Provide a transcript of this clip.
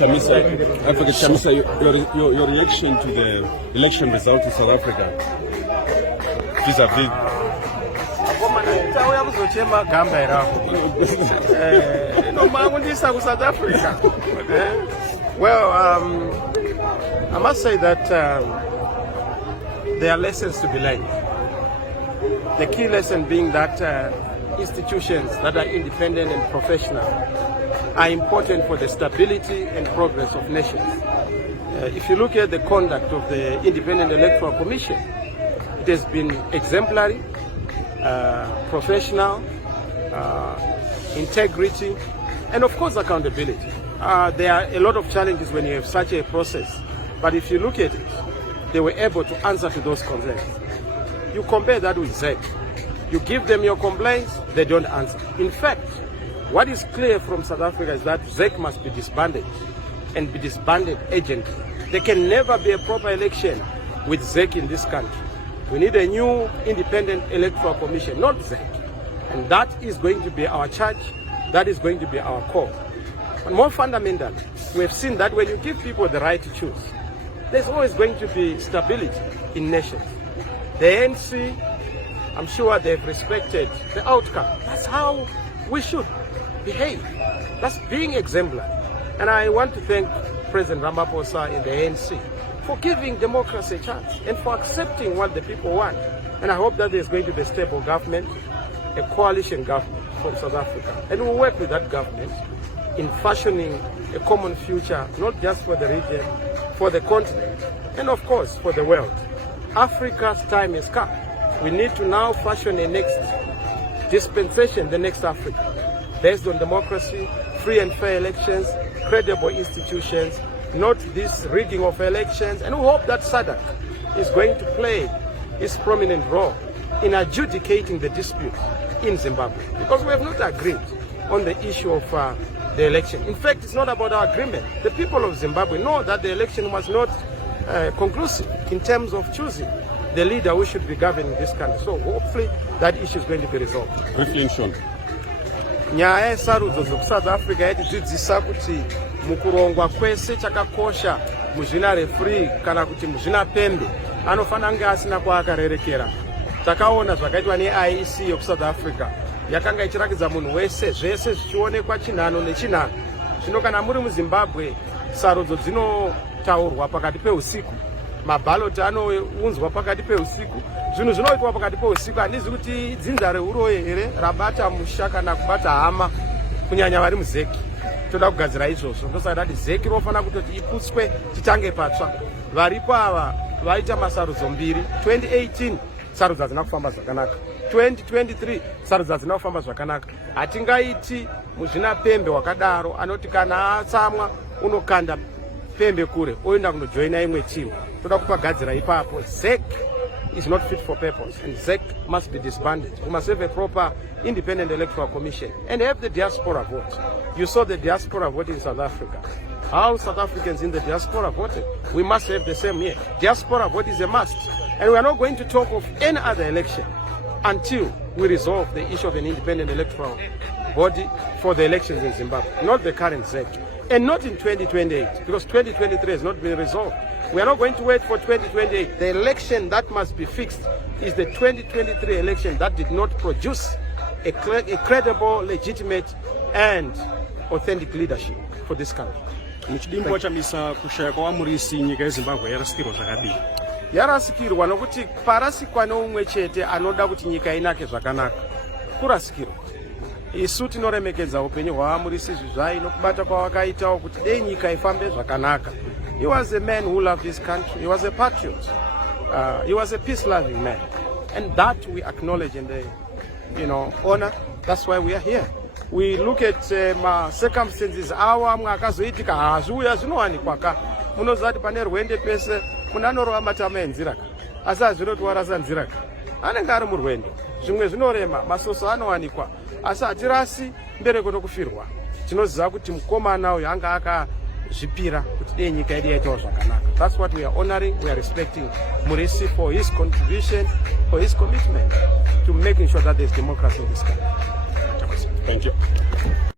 Chamisa, Chamisa, your reaction to the election result in South Africa vis-a-vis South Africa. Well, I must say that there are lessons to be learned. The key lesson being that institutions that are independent and professional are important for the stability and progress of nations. If you look at the conduct of the Independent Electoral Commission, it has been exemplary, professional, integrity, and of course accountability. There are a lot of challenges when you have such a process, but if you look at it, they were able to answer to those concerns. You compare that with ZEC. You give them your complaints, they don't answer. In fact, what is clear from South Africa is that ZEC must be disbanded and be disbanded urgently. There can never be a proper election with ZEC in this country. We need a new independent electoral commission, not ZEC. And that is going to be our charge, that is going to be our call. And more fundamentally, we have seen that when you give people the right to choose, there's always going to be stability in nations. The ANC, I'm sure they've respected the outcome. That's how we should behave. That's being exemplary. And I want to thank President Ramaphosa and the ANC for giving democracy a chance and for accepting what the people want. And I hope that there's going to be a stable government, a coalition government for South Africa. And we'll work with that government in fashioning a common future, not just for the region, for the continent, and of course for the world. Africa's time has come. We need to now fashion a next dispensation, the next Africa, based on democracy, free and fair elections, credible institutions, not this rigging of elections. And we hope that SADC is going to play its prominent role in adjudicating the dispute in Zimbabwe, because we have not agreed on the issue of the election. In fact, it's not about our agreement. The people of Zimbabwe know that the election was not conclusive in terms of choosing the leader who should be governing this country. So hopefully that issue is going to be resolved. Briefly and short. Nyaya yesarudzo dzokusouth Africa yatidzidzisa kuti mukurongwa kwese chakakosha muzvina referee kana kuti muzvina pembe anofanira kunge asina kwaakarerekera. Takaona zvakaitwa ne-IEC yekusouth Africa yakanga ichirakidza munhu wese zvese zvichionekwa chinhano nechinhano. Zvino kana muri muZimbabwe sarudzo dzinotaurwa pakati peusiku, mabaloti anounzwa pakati peusiku, zvinhu zvinoitwa pakati peusiku. Handizi kuti dzinza reuroyi here rabata musha kana kubata hama kunyanya vari muzeki. Toda kugadzira izvozvo. Ndosaka ndati zeki rofanira kutoti iputswe titange patsva. Varipo ava vaita masarudzo mbiri. 2018 sarudzo hadzina kufamba zvakanaka. 2023 sarudzo hadzina kufamba zvakanaka. Hatingaiti muzvina pembe wakadaro anoti kana atsamwa unokanda pembe kure oenda kunojoina imwe timu. Toda kupagadzira ipapo. ZEC is not fit for purpose, and ZEC must be disbanded. We must have a proper independent electoral commission and have the diaspora vote. You saw the diaspora vote in South Africa. How South Africans in the diaspora voted. We must have the same here. Diaspora vote is a must. And we are not going to talk of any other election until we resolve the issue of an independent electoral body for the elections in Zimbabwe, not the current ZEC. And not in 2028, because 2023 has not been resolved. We are not going to wait for 2028. The election that must be fixed is the 2023 election that did not produce a credible, legitimate, and authentic leadership for this country. Muchidimbo Chamisa kushaya kwa amurisi nyika yeZimbabwe yarasikirwa zvakadii? Yarasikirwa nokuti parasikwa neumwe chete anoda kuti nyika inake zvakanaka. Kurasikirwa. Isu tinoremekedza upenyu hwaamurisi zvizvai nokubata kwawakaitawo kuti dei nyika ifambe zvakanaka. He was a man who loved his country. He was a patriot. He was a peace-loving man. And that we acknowledge and honor. That's why we are here. We look at circumstances. Awa mwakazoitika hazviuya zvinowanikwa. Munozati pane rwende pese munanorova matama enziraka. Asi hazvinotwarasa nziraka. Anenge ari murwendo. Zvimwe zvinorema masoso anowanikwa. Asi hatirasi mbere kutokufirwa. Tinoziva kuti mukomana uyu anga akazvipira kuti dei nyika yedu yaitawo zvakanaka. That's what we are honoring. We are respecting Murisi for his contribution, for his commitment to making sure that there is democracy in this country. Thank you.